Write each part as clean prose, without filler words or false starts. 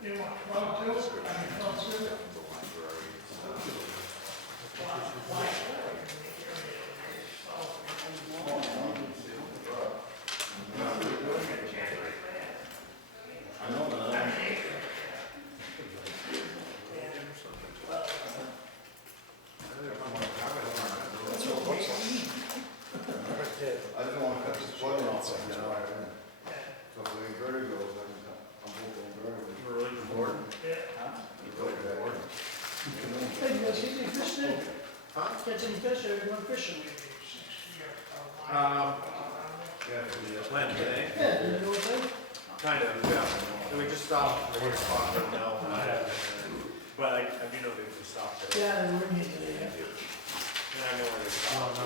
You want 12 too? I mean, 12 too? The library. I know, but I didn't want to cut this plug off, so you know, so the inverter goes, I'm hoping inverter. Really important? Yeah. You go to that work. Hey, you guys get any fish there? Huh? Catch any fish or going fishing? Yeah, for the, Plan today? Yeah, you know what I'm saying? Kind of, yeah. Can we just stop? We're gonna stop right now. But I do know they can stop today. Yeah, and we're meeting today, yeah. And I know where they stop.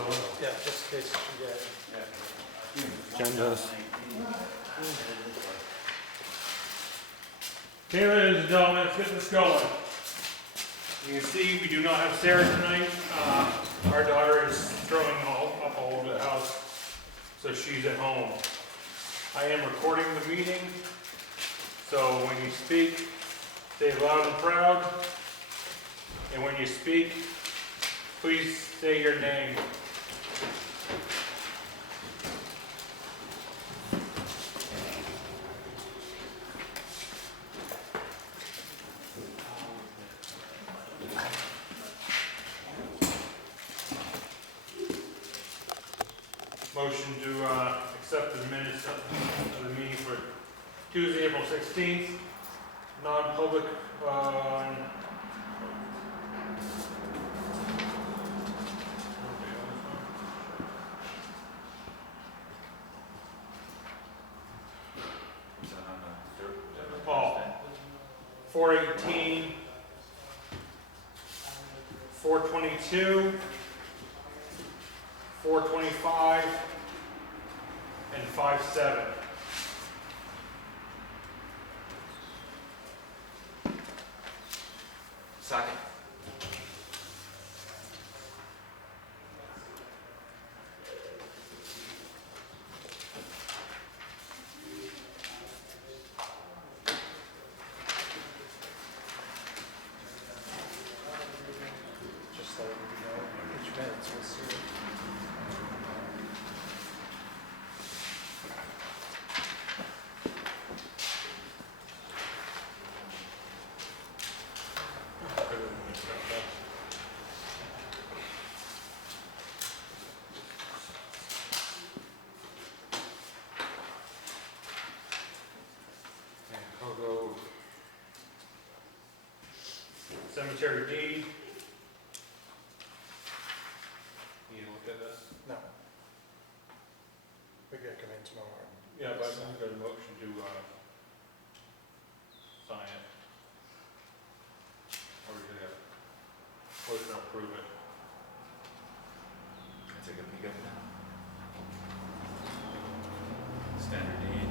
Yeah, just in case you get it. Yeah. Agendas. Okay, ladies and gentlemen, let's get this going. You can see we do not have Sarah tonight. Our daughter is throwing up all over the house, so she's at home. I am recording the meeting, so when you speak, say loud and proud. And when you speak, please say your name. Motion to accept the minutes of the meeting for Tuesday, April 16th. Non-public Paul. 418, 422, 425, and 57. Second. Just so we know which minutes was here. I'll go cemetery deed. You look at this? No. We gotta come in tomorrow. Yeah, but I've got a motion to sign it. Or we could have motion to approve it. That's a good peek at that. Standard deed.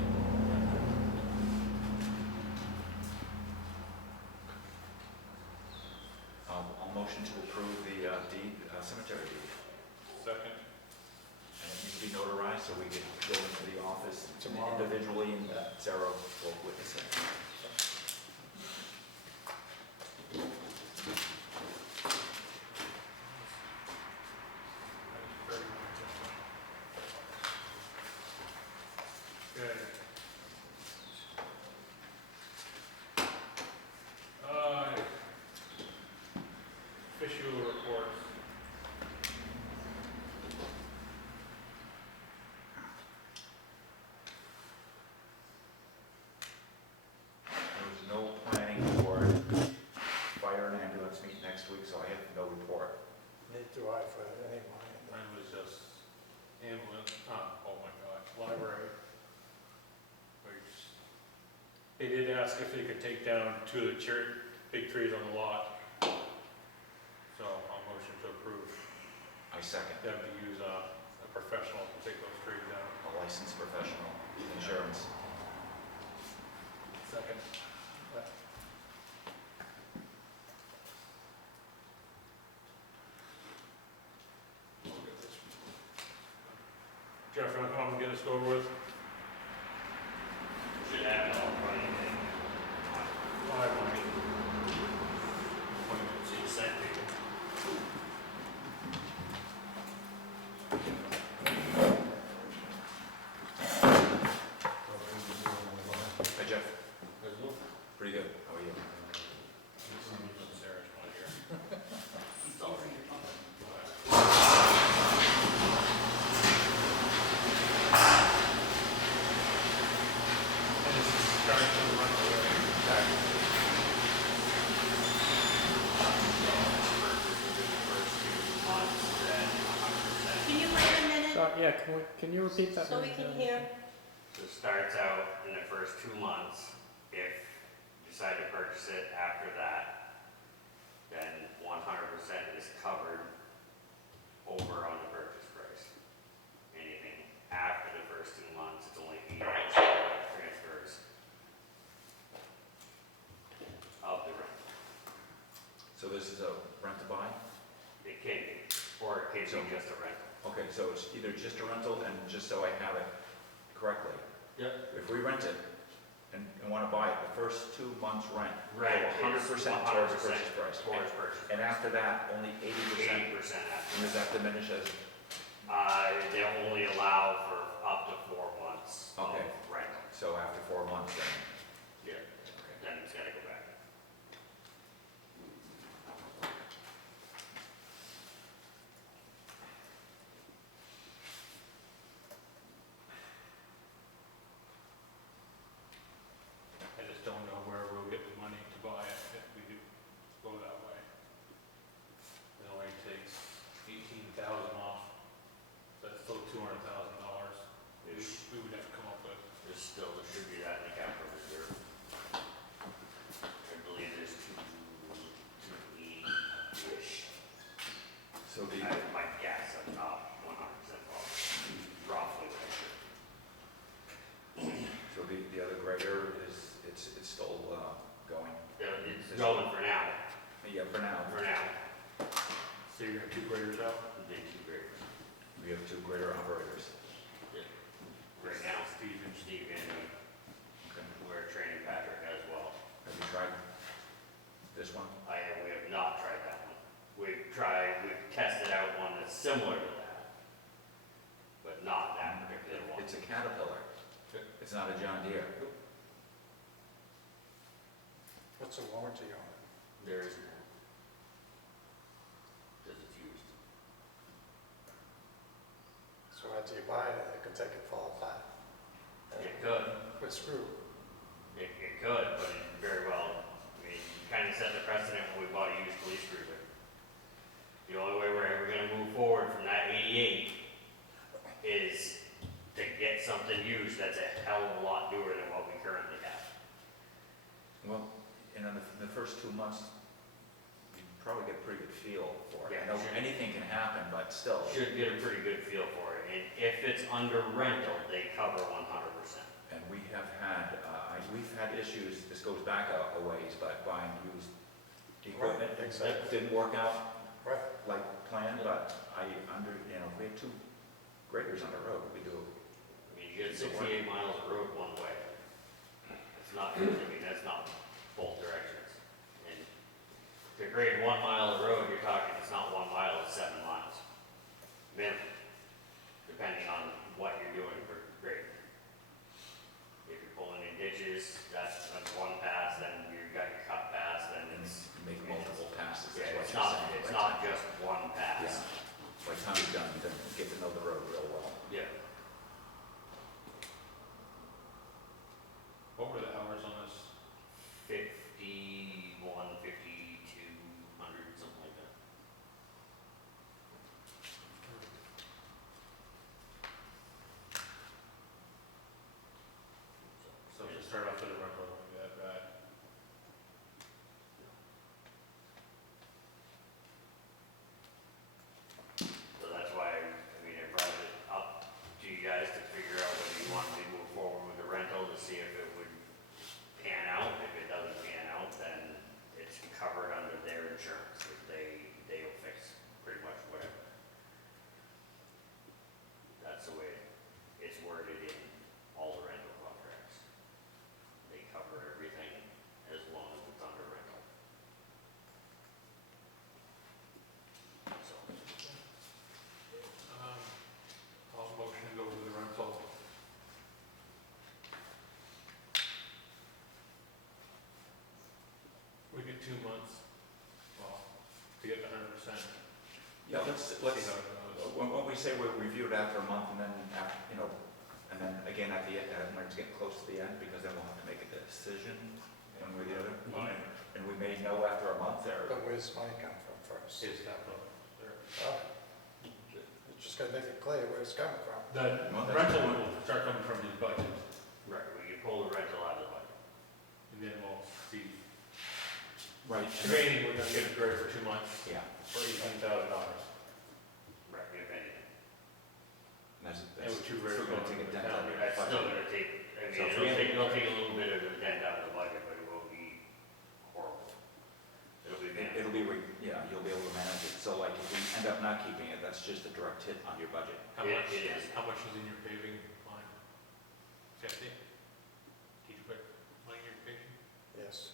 I'll motion to approve the deed, cemetery deed. Second. And it needs to be notarized so we can go into the office Tomorrow. individually and Sarah will witness it. Okay. Official reports. There's no planning board, fire and ambulance meet next week, so I have no report. Neither do I for anyone. Mine was just ambulance, oh my God, library. They did ask if they could take down 2 of the big trees on the lot. So I'll motion to approve I second. them to use a professional to take those trees down. A licensed professional, insurance. Second. Jeff, you want to come and get us over with? Should have it all running. yeah, can you repeat that? So we can hear. So it starts out in the first 2 months. If you decide to purchase it after that, then 100% is covered over on the purchase price. Anything after the first 2 months, it's only 80% transfers of the rent. So this is a rent to buy? It can be, or it can So- be just a rental. Okay, so it's either just a rental, and just so I have it correctly. Yep. If we rent it and want to buy it, the first 2 months rent, Rent is 100% towards the 100% purchase price. towards purchase. And after that, only 80%. 80% And after. does that diminish as, They only allow for up to 4 months of Okay. rental. so after 4 months then? Yeah, Okay. then it's gotta go back. I just don't know where we'll get the money to buy it if we do go that way. It only takes 18,000 off, that's still $200,000 we would have to come up with. There's still, there should be that in the capital reserve. I believe there's 280-ish. So the, I might guess, I'm not 100% positive, roughly what I should. so the other grader is, it's still going? It's going for now, Yeah, for now. for now. So you're gonna have 2 graders out? The 2 graders. We have 2 grader operators. Right now, Steve and Steve and Okay. we're training Patrick as well. Have you tried this one? We have not tried that one. We've tested out one that's similar to that, but not that particular one. It's a Caterpillar. It's not a John Deere. What's the warranty on it? There is none. Because it's used. So after you buy it, it could take it fall apart. It could, We're screwed. it could, but it very well, I mean, kind of set the precedent when we bought a used police cruiser. The only way we're ever gonna move forward from that 88 is to get something used that's a hell of a lot newer than what we currently have. Well, in the first 2 months, you probably get a pretty good feel for it. I Yeah, know sure. anything can happen, but still. Should get a pretty good feel for it, and if it's under rental, they cover 100%. And we have had, we've had issues, this goes back a ways, but buying used equipment Right, exactly. that didn't work out Right. like planned, but if we have 2 graders on the road, we do. I mean, you get 68 miles of road one way. It's not, I mean, that's not both directions. And to grade 1 mile of road, you're talking, it's not 1 mile, it's 7 miles. Minimum, depending on what you're doing for grading. If you're pulling in ditches, that's 1 pass, then you've got your cut pass, then it's, Make multiple passes, yeah, that's what it's you're saying. not just 1 pass. Yeah. By the time you're done, you get to know the road real well. Yeah. What were the hours on this? 51, 52, 100, something like that. So to start off with a rental, wouldn't be that bad. So that's why, I mean, I brought it up to you guys to figure out whether you want me to move forward with the rental to see if it would pan out. If it doesn't pan out, then it's covered under their insurance, which they'll fix pretty much whatever. That's the way it's worded in all the rental contracts. They cover everything as long as it's under rental. So, I'll motion to go with the rental. We get 2 months, well, to get 100%. Yeah, let's, See how it goes. when we say we'll review it after a month, and then, and then again at the end, when it's getting close to the end, because then we'll have to make a decision, one way or the other. Fine. And we may know after a month, or, But where's money come from first? His capital, there. Oh, you just gotta make it clear where it's coming from. The Well, that's- rental will start coming from his budget, Right, we can pull the rental out of the budget. and then we'll see. Right. Training, we're gonna get a grade for 2 months Yeah, for $18,000. Right, if anything. that's, And with 2 grades still gonna take a going dent to out town. of your That's still budget. gonna take, I So mean, if we have- it'll take a little bit of a dent out of the budget, but it won't be horrible. It'll be It'll manageable. be, yeah, you'll be able to manage it, so like if we end up not keeping it, that's just a direct hit on your budget. How It- much, it is. how much is in your paving line? 50? Did you put money in your paving? Yes.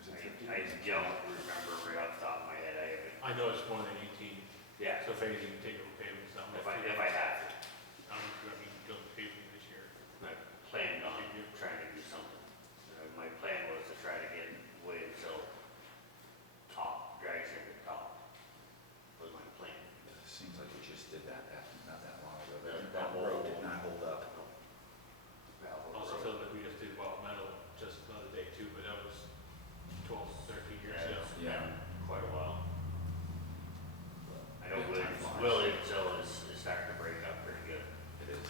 Is it 50? I don't remember right off the top of my head, I haven't, I know it's more than 18, yeah, so if anything, take it with paving, so I'm if I have to. I don't know if you're gonna be doing paving this year. I planned on trying to do something. My plan was to try to get Williams Hill top, drag strip at top, was my plan. It seems like we just did that not that long ago. That That whole- road did not hold up. Also feel like we just did well metal just the other day too, but that was 12, 13 years Yeah, ago. it's Yeah. been quite a while. I know Yeah, time flies. Williams Hill is starting to break up pretty good. It is.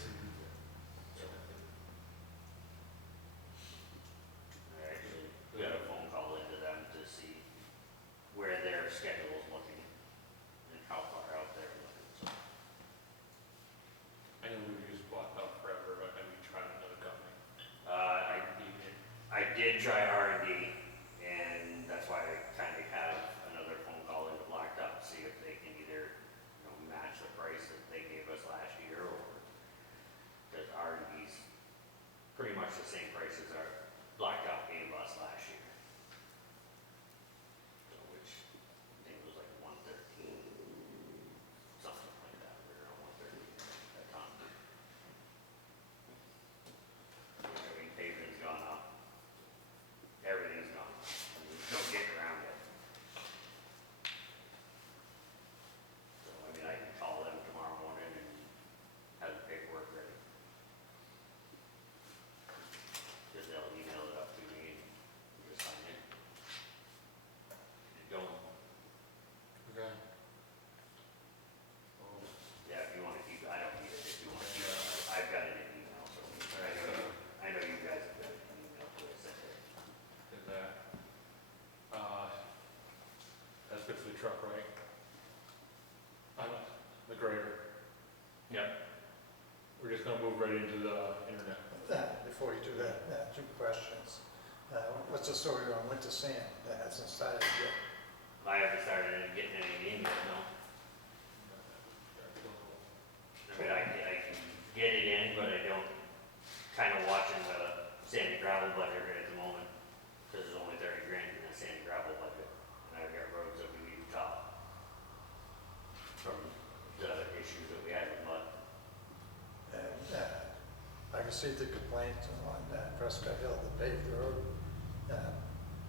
Actually, we got a phone call into them to see where their schedule is looking and how far out they're looking, so. I know we've used Blacktop forever, but maybe try another company. I did try R&D, and that's why I kind of have another phone call into Blacktop to see if they can either, match the price that they gave us last year, or, because R&D's pretty much the same price as our Blacktop gave us last year. So, which, I think it was like 113, something like that, we were around 113 at the time. I mean, paving's gone up. Everything's gone up. I mean, there's no getting around it. So, I mean, I can call them tomorrow morning and have the paperwork ready. Because they'll email it up to me and just sign it. Don't, Okay. yeah, if you want to keep, I don't need it if you want to keep it. I've got it in email, so I know you guys have got it in email, so I sent it. Did that. That's good for the truck, right? The grader. Yep. We're just gonna move right into the internet. Before you do that, 2 questions. What's the story on winter sand? That hasn't started yet. I haven't started getting any in yet, no. I mean, I can get it in, but I don't, kind of watching the sand and gravel budget right at the moment, because there's only 30 grand in the sand and gravel budget, and I've got roads that we need to top from the issues that we had with mud. And I received a complaint on Prescott Hill, the paved road.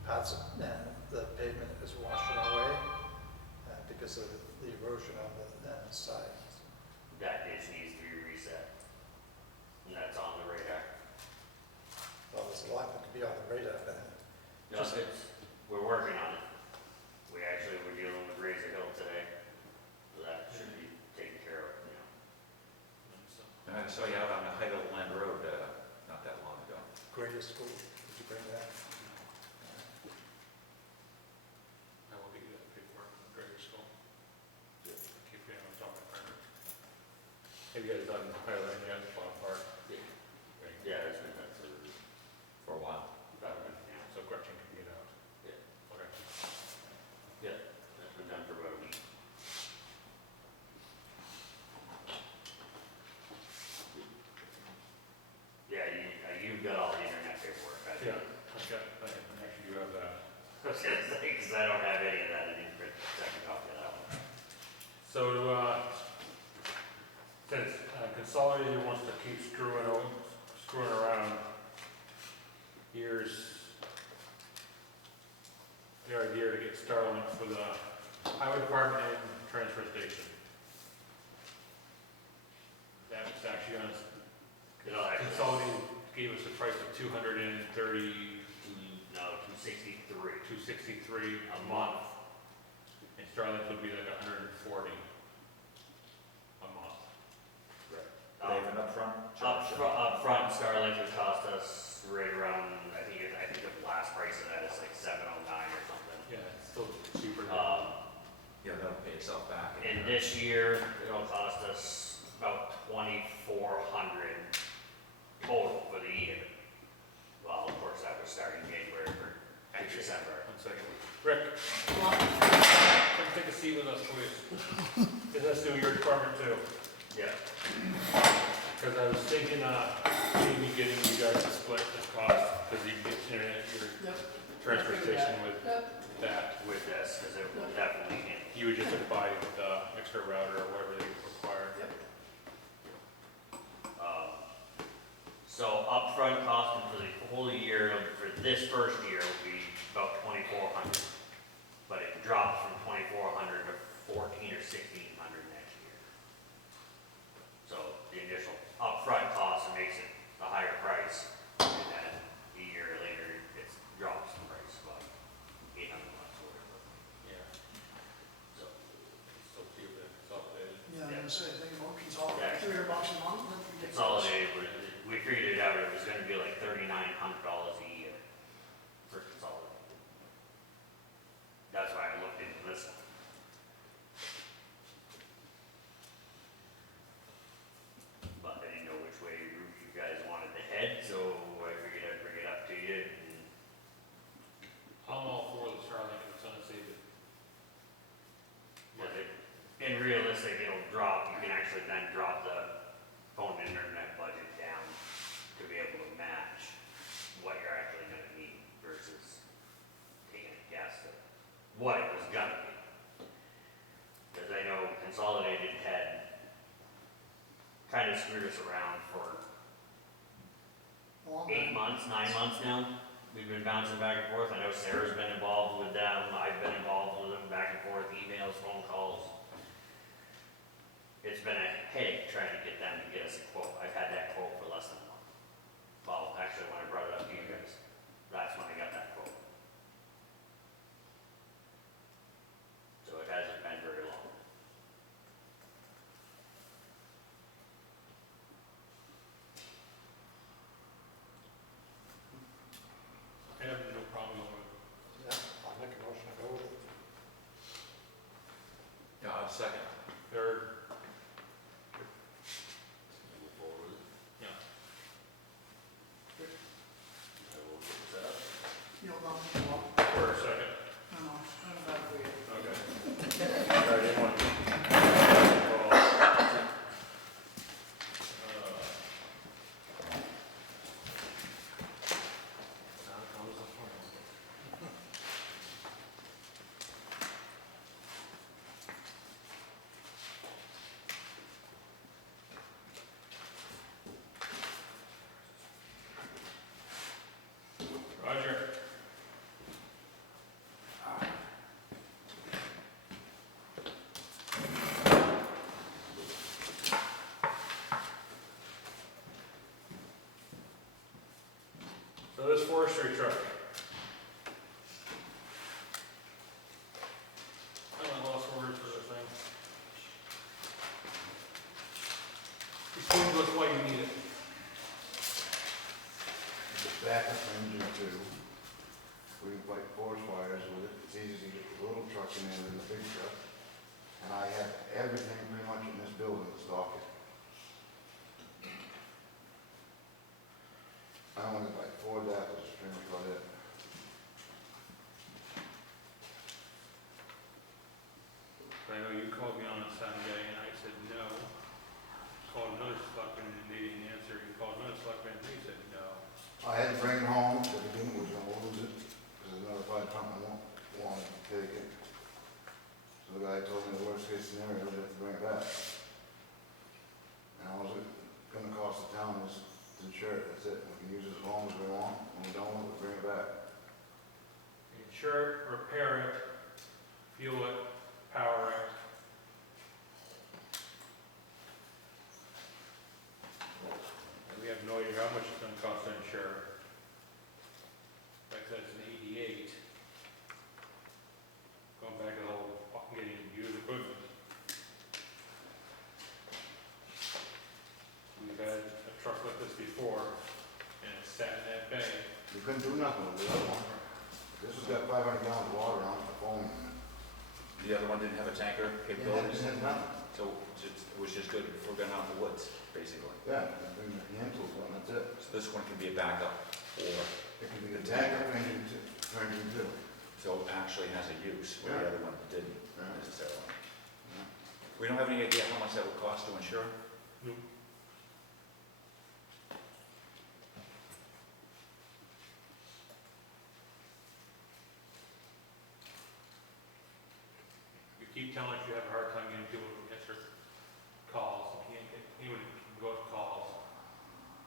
Parts of the pavement is washing away because of the erosion on the sides. That ditch needs to be reset, and that's on the radar. Well, there's a lot that could be on the radar for that. Just, we're working on it. We actually were dealing with Razor Hill today, so that should be taken care of, And I saw you out on the Heidelland Road, not that long ago. Greater school, did you bring that? I will get you that paperwork from the grader school. Keep it on top of the printer. Have you guys done Highland yet, Bob Park? Great. Yeah, it's been done For a while. about a minute now. So Gretchen can get out. Yeah. Okay. Yeah, that's been done for about a week. Yeah, you've got all the internet paperwork, I think. I actually do have that. Because I don't have any of that, I didn't print the second copy of that one. So, since Consolidated wants to keep screwing around, here's the idea to get Starlink for the highway department and transfer station. That's actually on, Consolidated gave us a price of $263 No, 263. a month, and Starlink would be like $140 a month. They have an upfront charge. Upfront, Starlink would cost us right around, I think the last price of that is like $709 or something. Yeah, it's still cheaper. Yeah, that'll pay itself back. And this year, it'll cost us about $2,400 total for the year. Well, of course, that was starting January through December. 1 second. Rick, come take a seat with us, please. Because that's doing your department too. Yeah. Because I was thinking, maybe getting you guys to split the cost, because you get internet, your Yep. transfer station with Yep. that. With this, because it will definitely hit. You would just have to buy the extra router or whatever they require. Yep. So upfront costing for the whole year, for this first year, will be about $2,400. But it drops from $2,400 to $1,400 or $1,600 next year. So the initial upfront cost makes it a higher price, and then a year later, it drops the price about $800 or whatever. Yeah, So, still cheaper than consolidated. Yeah, I'm Yeah. gonna say, think about consolidate, Yeah. $300 a month, that's ridiculous. consolidated, we figured it out, it was gonna be like $3,900 a year for consolidated. That's why I looked into this one. But I didn't know which way you guys wanted to head, so I figured I'd bring it up to you. And I'm all for the Starlink if it's unsafe. yeah, in realistic, it'll drop, you can actually then drop the phone and internet budget down to be able to match what you're actually gonna need versus taking a guess at what it was gonna be. Because I know Consolidated had kind of screwed us around for Long 8 time. months, 9 months now. We've been bouncing back and forth. I know Sarah's been involved with them. I've been involved with them back and forth, emails, phone calls. It's been a headache trying to get them to get us a quote. I've had that quote for less than a month. Well, actually, when I brought it up to you guys, that's when I got that quote. So it hasn't been very long. I have no problem with it. Yeah, I'll make a motion to go with it. Yeah, I'll second. Third, Move forward. yeah. I will get set up. You don't know, you want, For a second. I don't know, I don't know if we, Okay. All right, anyone? Now comes the fun. Roger. So this forestry truck. I lost orders for this thing. Explain to us why you need it. It's backup engine too. We can fight forest fires with it. It's easy to get the little truck in there than the big truck. And I have everything pretty much in this building to stock it. I only like 4 that was pretty much about it. I know you called me on a Sunday and I said no. Called another selectman and they didn't answer. You called another selectman and they said no. I had to bring it home, but the beginning was gonna lose it, because another fire department won't want to take it. So the guy told me the worst case scenario, we'd have to bring it back. And all it's gonna cost the town is to insure it, that's it. We can use it as long as we want, when we don't, we'll bring it back. Insure it, repair it, fuel it, power it. And we have no idea how much it's gonna cost to insure. Like I said, it's an 88. Going back to the whole fucking getting used equipment. got 500 gallons of water on it, the phone. The other one didn't have a tanker It capabilities, had nothing. so it was just good for going out in the woods, basically. Yeah, and bring the hand tools on, that's it. So this one can be a backup, or, It can be a tanker for engine two. so it actually has a use, where the Yeah. other one didn't Yeah. necessarily. Yeah. We don't have any idea how much that would cost to insure? Nope. You keep telling us you have a hard time getting people to answer calls, you can't get anyone to go to calls.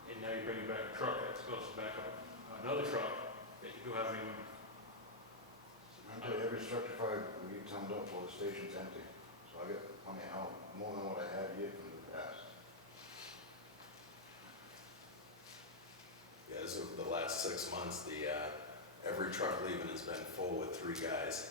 And now you're bringing back a truck that's supposed to back up another truck that you don't have anyone. I tell you, every structure fire we get toned up while the station's empty, so I get plenty of help, more than what I had yet from the past. Yeah, as of the last 6 months, every truck leaving has been full with 3 guys.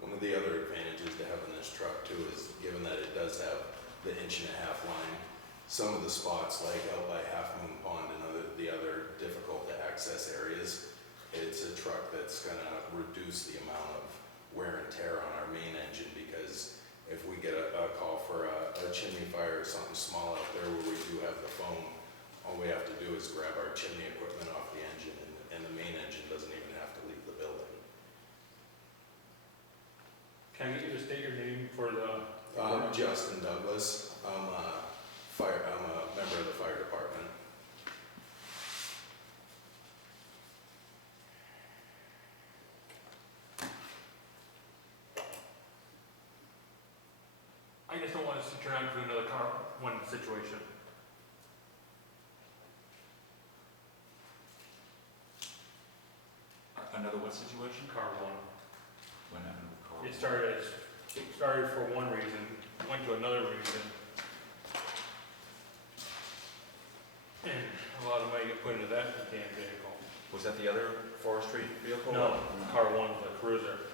One of the other advantages to having this truck too is, given that it does have the 1.5-inch line, some of the spots like out by Half Moon Pond and the other difficult to access areas, it's a truck that's gonna reduce the amount of wear and tear on our main engine, because if we get a call for a chimney fire or something small out there where we do have the foam, all we have to do is grab our chimney equipment off the engine, and the main engine doesn't even have to leave the building. Can I get you to state your name for the? Justin Douglas, I'm a member of the fire department. I just don't want us to turn out to another car one situation. Another what situation? Car one. What happened with Carl? It started for one reason, went to another reason. And a lot of money get put into that damn vehicle. Was that the other forestry vehicle? No, car one, the cruiser.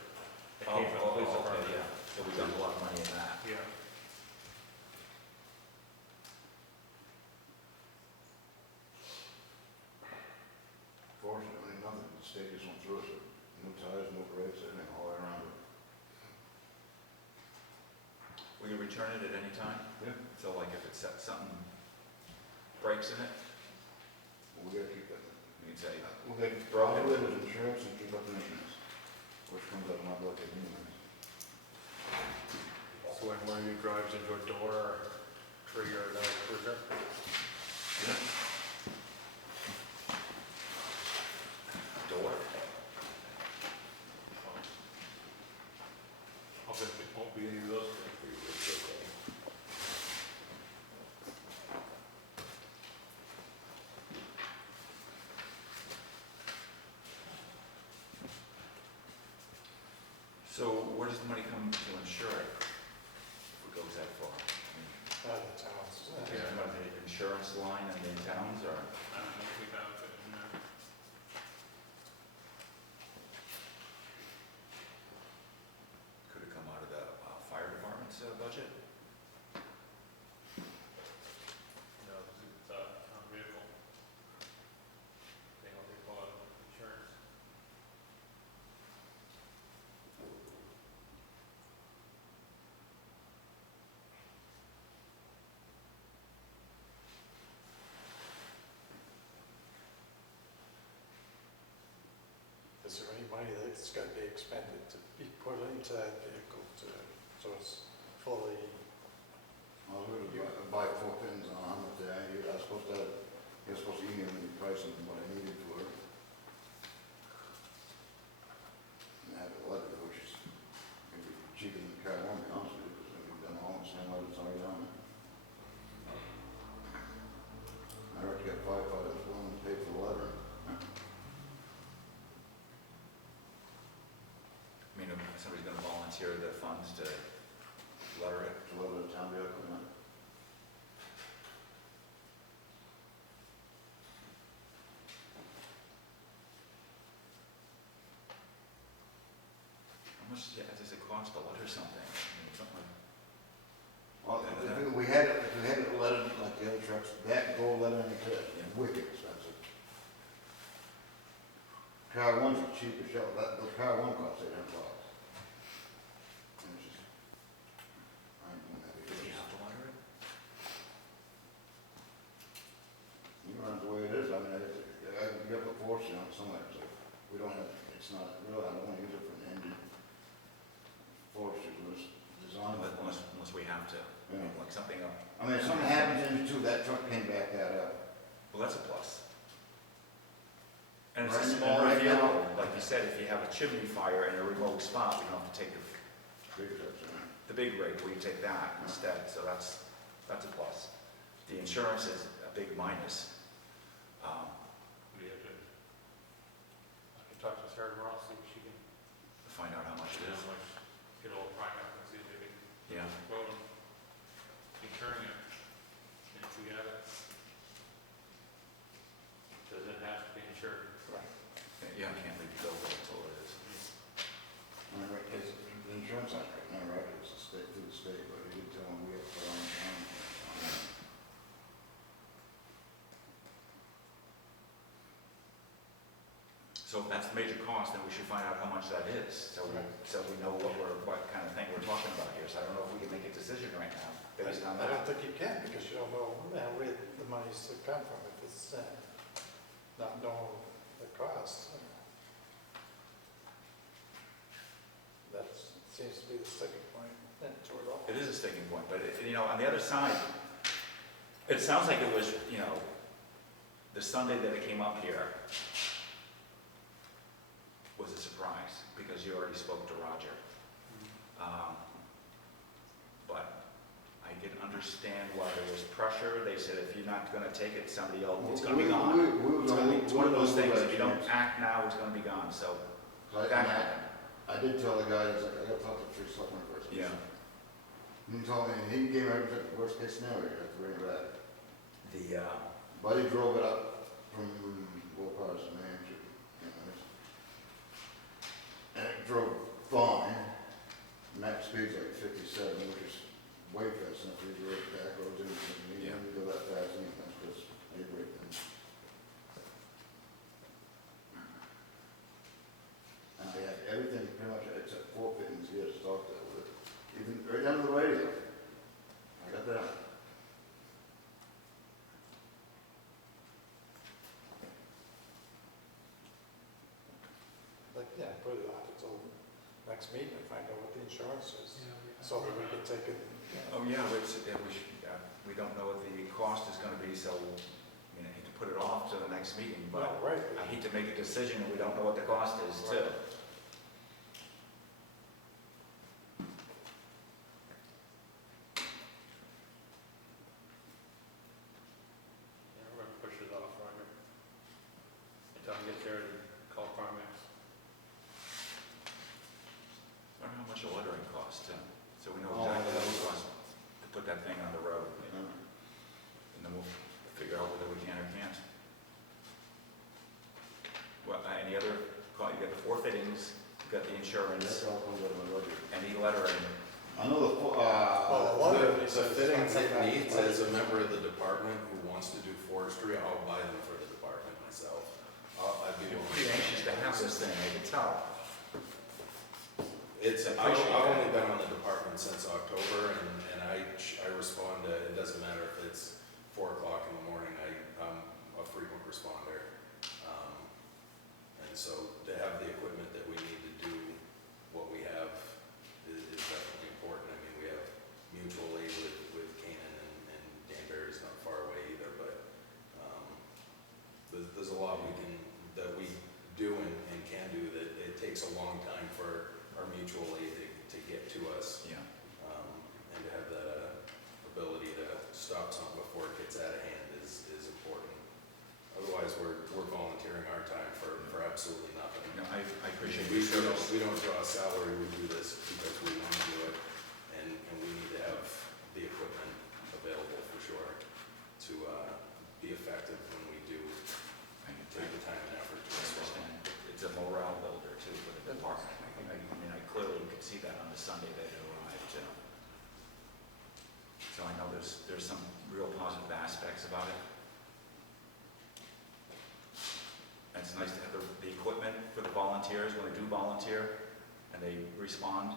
It Oh, came from the police okay, department. yeah. So we got a lot of money in that. Yeah. Fortunately, nothing, the state just went through it, new tires, new brakes, everything all the way around it. We can return it at any time? Yeah. So like if it's something breaks in it, We gotta keep that. we can say, We'll get broken with insurance and keep up the maintenance, which comes out of my budget anyways. So when one of you drives into a door or trigger another cruiser, door? I'll bet it won't be any of those things. So where does the money come to insure it? If it goes that far? I mean, The towns. is it about the insurance line in the towns, or? I don't know if we have it in there. Could it come out of the fire department's budget? No, it's a town vehicle. They don't take a lot of insurance. Is there any money that's got to be expended to be put into that vehicle to, so it's fully, I was gonna buy 4 pins on how much I was supposed to, he was supposed to email me the price of what I needed for it. And I have a letter, which is maybe cheaper than the car, I'll be honest with you, because we've done all the same letter that's already on it. I already got firefighters willing to pay for the letter. I mean, if somebody's gonna volunteer the funds to letter it, To letter the town vehicle, yeah. or something, something like. Well, if we had it lettered like the other trucks, that gold lettering is wicked expensive. Car one's the cheapest, the car one costs $800. And it's just, I ain't doing that Does he either. have to letter it? You run it the way it is, I mean, you have to force it on somewhere, so we don't have, it's not, really, I don't wanna use it for an engine. Force it, was designed. Unless we have to, Yeah. like something up. I mean, if something happens in it too, that truck can back that up. Well, that's a plus. And it's a Right, smaller and right vehicle, now- like you said, if you have a chimney fire in a remote spot, we don't have to take Big trucks, the big rig, we take that instead, so that's a plus. The insurance is a big minus. We have to, I can talk to Sarah tomorrow, see if she can, Find out how much it is. get a little primer and see if maybe Yeah, quote them, insuring it, and if we got it. Does it have to be insured? yeah, I can't leave the building until it is. I mean, right, it's, the insurance on it right now, right, it's a state, through the state, but he did tell me we have to put on it. So if that's the major cost, then we should find out how much that is, so we know what kind of thing we're talking about here. So I don't know if we can make a decision right now based on I don't that. think you can, because you don't know where the money's to come from, if it's not knowing the cost. That seems to be the sticking point to it all. It is a sticking point, but on the other side, it sounds like it was, the Sunday that it came up here was a surprise, because you already spoke to Roger. But I can understand why there was pressure. They said, if you're not gonna take it, somebody else, it's gonna be gone. It's one of those things, if you don't act now, it's gonna be gone, so that happened. I did tell the guy, he's like, I gotta talk to the tree selectman first. Yeah. He told me, he gave me everything, worst case scenario, you have to bring it back. The, Buddy drove it up from what part of New Hampshire, and it drove fine. Max speed's like 57, which is way fast enough for you to go back roads in, you Yeah. don't go that fast anything, because they break them. And they have everything pretty much except 4 fittings here to start that with, even right down to the radio. I got that. Like, yeah, put it off until next meeting and find out what the insurance is, so that we can take it. oh yeah, we don't know what the cost is gonna be, so, I hate to put it off to the next meeting, No, but right. I hate to make a decision and we don't know what the cost is too. Yeah, we're gonna push it off, Roger. Until I get there and call Primex. I don't know how much a lettering costs too, so we know Oh, exactly what it yeah. costs to put that thing on the road. And then we'll figure out whether we can or can't. Well, any other, you got the 4 fittings, you got the That's insurance, all comes out of my budget. any lettering. I know Well, a lot of it The says fittings it's it not needs, that as a member of the department who wants to do forestry, I'll buy them for the department myself. I'd be You're willing. pretty anxious to have this thing, I can tell. It's, I I've appreciate that. only been on the department since October, and I respond to, it doesn't matter if it's 4 o'clock in the morning, I'm a frequent responder. And so to have the equipment that we need to do what we have is definitely important. I mean, we have mutual aid with Canaan, and Danbury's not far away either, but there's a lot that we do and can do that it takes a long time for our mutual aid to get to us. Yeah. And to have that ability to stop something before it gets out of hand is important. Otherwise, we're volunteering our time for absolutely nothing. No, I appreciate We your don't, service. we don't draw a salary, we do this because we want to do it, and we need to have the equipment available for sure to be effective when we do take the time and effort to I respond. understand. It's a morale builder too for the department. I mean, I clearly could see that on the Sunday that it arrived, so I know there's some real positive aspects about it. And it's nice to have the equipment for the volunteers when they do volunteer and they respond.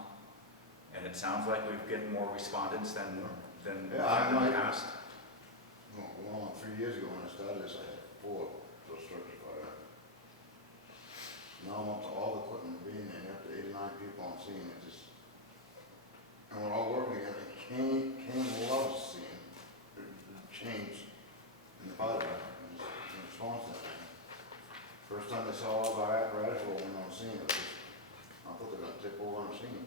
And it sounds like we've getting more respondents than Yeah, I in the might- past. Well, 3 years ago when I started this, I had 4 for structure fire. Now I'm up to all the equipment being there, up to 8 or 9 people on scene, it just, and we're all working together. Kane loves seeing the change in the fire department, in response to that. First time they saw all of our apparatus rolling on scene, it was, I thought they were gonna tip over on scene.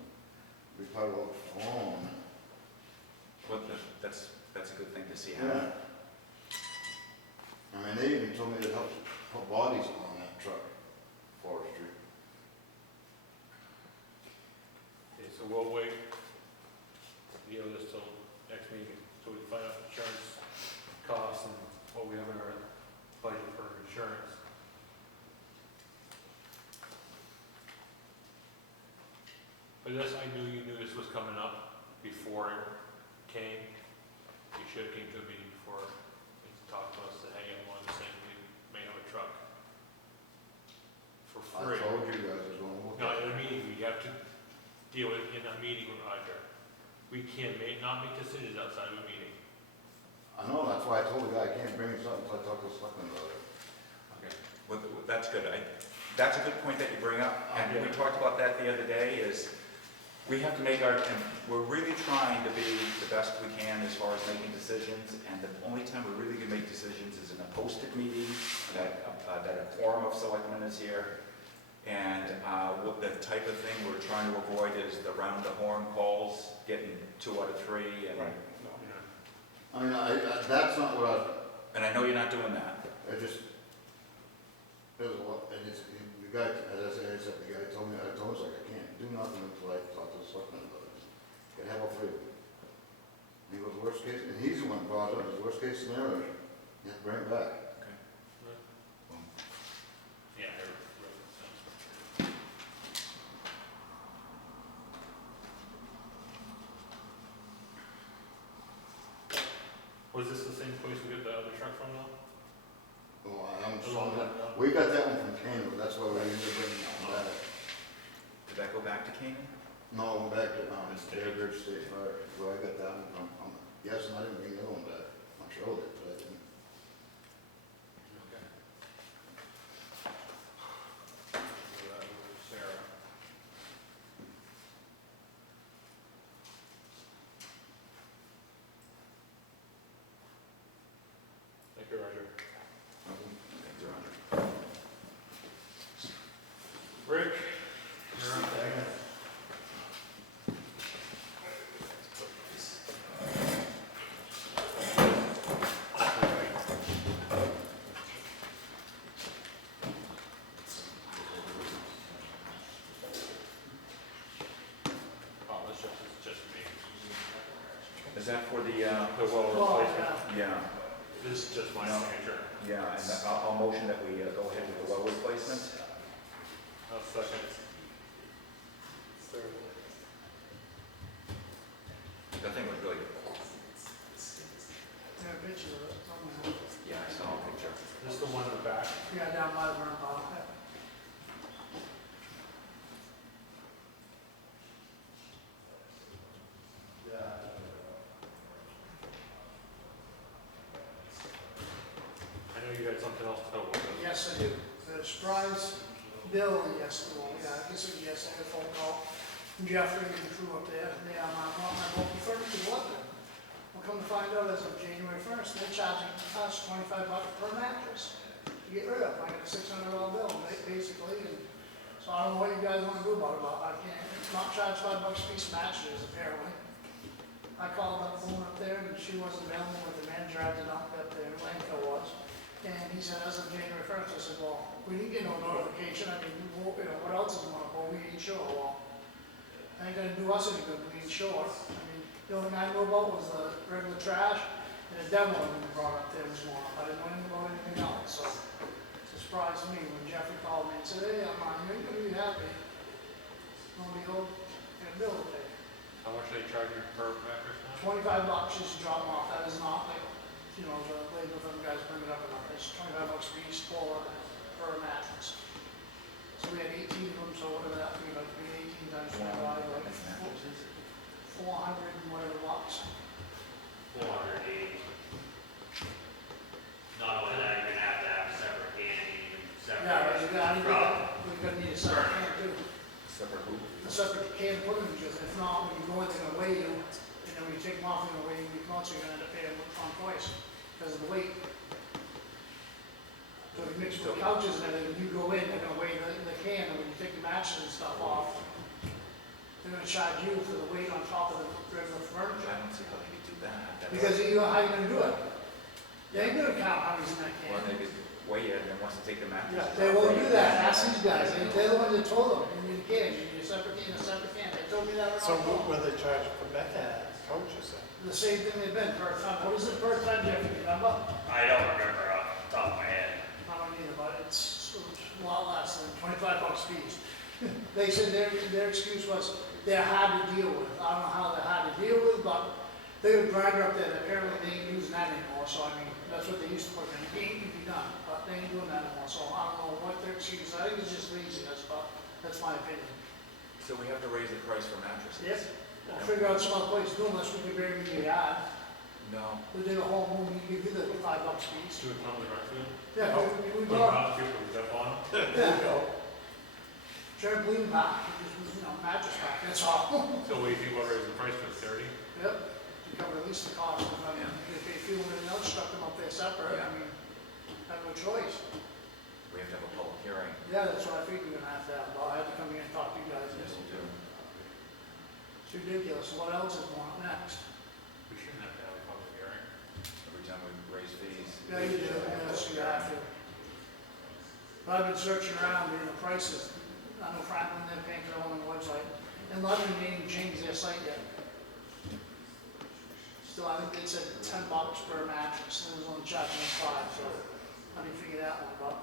We probably all alone. Well, that's a good thing to see happen. Yeah. I mean, they even told me it helps put bodies on that truck, forestry. Okay, so we'll wait, deal this till next meeting, so we can find out insurance costs and what we have in our budget for insurance. But this, I knew you knew this was coming up before it came. You should have came to a meeting before and talked to us, that, hey, I want to say we may have a truck for I free. told you guys I was gonna look Not at in it. a meeting, we have to deal with it in a meeting with Roger. We can't not make decisions outside of a meeting. I know, that's why I told the guy I can't bring this up until I talk to the selectmen about it. Okay, well, that's good. That's a good point that you bring up, and we talked about that the other day, is we have to make and we're really trying to be the best we can as far as making decisions, and the only time we really can make decisions is in a posted meeting, that a quorum of selectmen is here, and what the type of thing we're trying to avoid is the round the horn calls, getting 2 out of 3, and, I mean, that's not what and I know you're not doing that. I just, there's a lot, and it's, the guy, as I said, the guy told me, I told him, like, I can't do nothing until I talk to the selectmen about it. Can have all 3 of them. And he goes, worst case, and he's the one who brought it up, his worst case scenario, you have to bring it back. Yeah, I wrote it, so. Was this the same place we got the other truck from now? Well, I'm The long one, no? we got that one from Canada, that's why we ended up bringing that one back. Did that go back to Canaan? No, I went back to, Fairburg State Fire, where I got that one from. Yes, and I didn't bring the other one back. I'm sure it, but I didn't. Okay. Sarah. Thank you, Roger. Thanks, Roger. Rick, you're up. Oh, this is just me. Is that for the well Well, replacement. yeah, This is just my No. signature. yeah, and I'll motion that we go ahead with the well replacement. I'll second. The thing was really, Yeah, picture of it, somewhere. yeah, I saw a picture. This is the one in the back. Yeah, down by the burn pile. I know you had something else to tell about this. Yes, I do. The surprise bill yesterday, well, yeah, I guess it was yesterday, a phone call from Jeffrey and the crew up there. They are my bulky furniture weapon. Well, come to find out, as of January 1st, they're charging us $25 per mattress to get rid of. I got a $600 bill, basically, and so I don't know what you guys want to do about it, but I can't not charge $5 a piece of mattresses, apparently. I called up the woman up there, and she wasn't available, with the manager had to dump up there, landfill was. And he said, as of January 1st, I said, well, we didn't get no notification, I mean, what else is going on? Well, we ain't sure. Well, ain't gonna do us any good, we ain't sure. I mean, the only thing I knew about was the regular trash, and the demo had been brought up there this morning. I didn't know anything about anything else, so it's a surprise to me when Jeffrey called me and said, hey, I'm not, you're gonna be happy. Lo and behold, and Bill they charge you per mattress now? $25 just to drop them off, that is not like, you know, the labor for them guys bring it up and up, it's $25 for each floor per mattress. So we had 18 of them, so whatever that figured out to be, 18 times 25, like 400 and whatever bucks. 480. Not only that, you're gonna have separate canning, separate. We're gonna need a separate can too. Separate who? A separate can to put them in, because if not, when you go in, they're gonna weigh you, and then when you take them off, they're gonna weigh you, you're constantly gonna end up paying on twice, because of the weight. So if you mix with the couches and everything, when you go in, they're gonna weigh the can, and when you take the mattress and stuff off, they're gonna charge you for the weight on top of the regular furniture. I don't see how they could do that. Because you know how you gonna do it? They ain't gonna count how many's in that Well, can. they could weigh it, and then once they take the mattress. Yeah, they won't do that, ask these guys, they're the ones that told them, you need a can, you need a separate can, they told me that right So on the phone. what they charge for coaches then? The same thing they've been per ton, what is it per ton, Jeff, you remember? I don't remember off the top of my head. I don't either, but it's a lot less than $25 fees. They said their excuse was they're hard to deal with, I don't know how they're hard to deal with, but they have a grinder up there that apparently they ain't using that anymore, so I mean, that's what they used to put in, it ain't to be done, but they ain't doing that anymore, so I don't know what their excuse is, I think it's just laziness, but that's my opinion. So we have to raise the price for mattresses? Yep. We'll figure out some other place to do unless we can bury them in your yard. No. We did a whole room, you give you the $5 fees. Do it come with our food? Yeah, we Put bought, about 2 up on them? yeah. Trampoline park, you know, mattress park, that's all. So what do you think about raising the price to 30? Yep, to cover at least the cost of, I mean, if they feel anything else, stuck them up there separate, I mean, have no choice. We have to have a public hearing. Yeah, that's what I figured we're gonna have to have, but I had to come here and talk to you guys. Yes, you do. It's ridiculous, what else is going on next? We shouldn't have to have a public hearing. Every time we raise fees. Yeah, you do, yeah, so you have to. But I've been searching around, you know, prices, I know Franklin, they're paying for their own website, and Lebanon didn't even change their site yet. Still, I think they said $10 per mattress, and it was only charging us $5, so I didn't figure that one, but.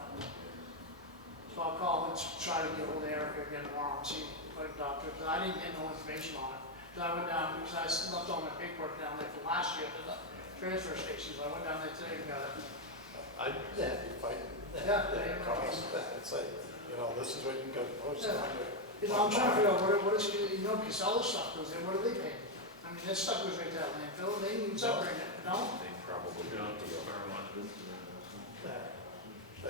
So I'll call and try to get hold of Erica again tomorrow and see if I can talk to her, because I didn't get no information on it. Because I went down, because I left all my paperwork down there from last year to the transfer station, so I went down there today and got it. I'd be fighting. Yeah. Cost. It's like, you know, this is what you can go post Yeah. on your. You know, I'm trying to figure out what is, you know, Casella stuff goes there, what do they pay? I mean, this stuff goes right to that landfill, they didn't even separate it, no? They probably You know, don't deal. very much.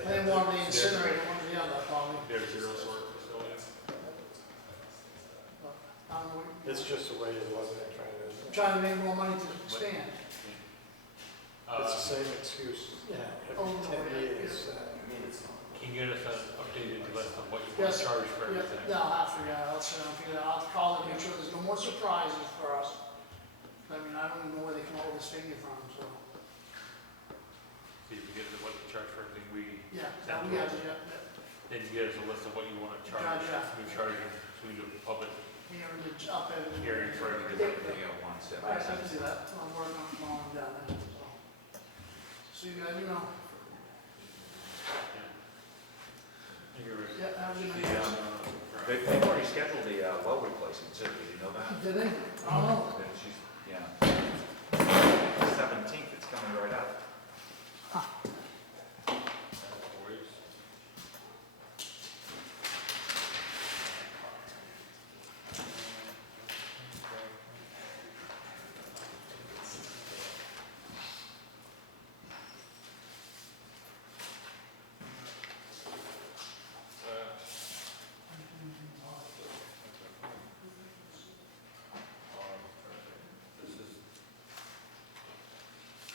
And then one of the incinerator, one or the other, probably. Their zero sort facility. I don't know, It's just a way of living and trying to. trying to make more money to expand. It's the same excuse, Oh, every no, 10 yeah, years. Can you get us an updated list of what you want Yes. to charge for Yeah, everything? no, I'll figure it out, I'll sit down and figure it out, I'll call them, make sure there's no more surprises for us. I mean, I don't even know where they come up with this figure from, so, See if you get us what to charge for everything we, yeah, that we have to, yeah, then you get us a list of what you want to charge. Charge, yeah. We charge them, so we do a public here and up there. hearing for everything. They got one set. All right, I can do that, I'll work on tomorrow and down there, so. So you guys, you know, You're right. yeah, have a good The, night. They've already scheduled the well replacement too, did you know that? Did they? I don't know. That she's, yeah. 17th, it's coming right up.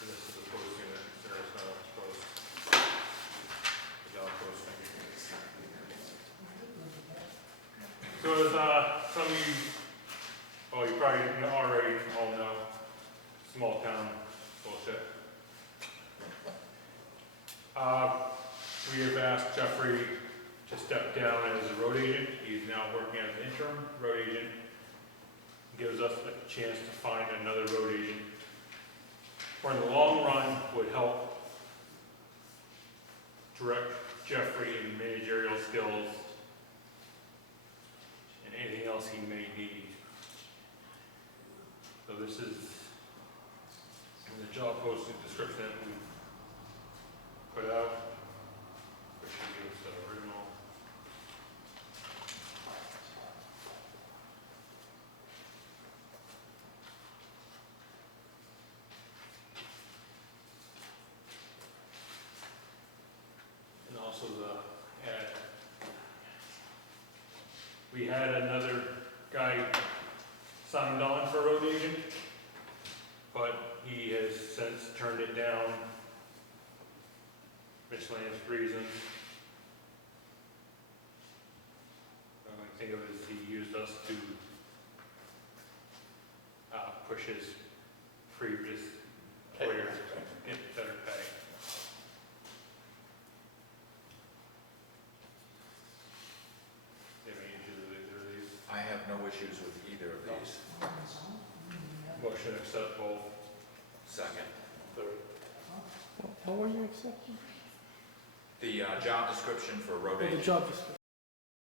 This is a posting that there's not a post. The job posting. So as some of you, oh, you probably already all know, small town bullshit. We have asked Jeffrey to step down as a road agent. He's now working as an interim road agent. Gives us a chance to find another road agent. Or in the long run, would help direct Jeffrey in managerial skills and anything else he may need. So this is the job posting description that we put out, which should give us the original. And also we had another guy signed on for road agent, but he has since turned it down, miscellaneous reasons. I think of it as he used us to push his previous employer to get better pay. Do you have any issues with either of these? I have no issues with either of these. Motion to accept both. Second. Third. What were you accepting? The job description for road Oh, the agent. job description.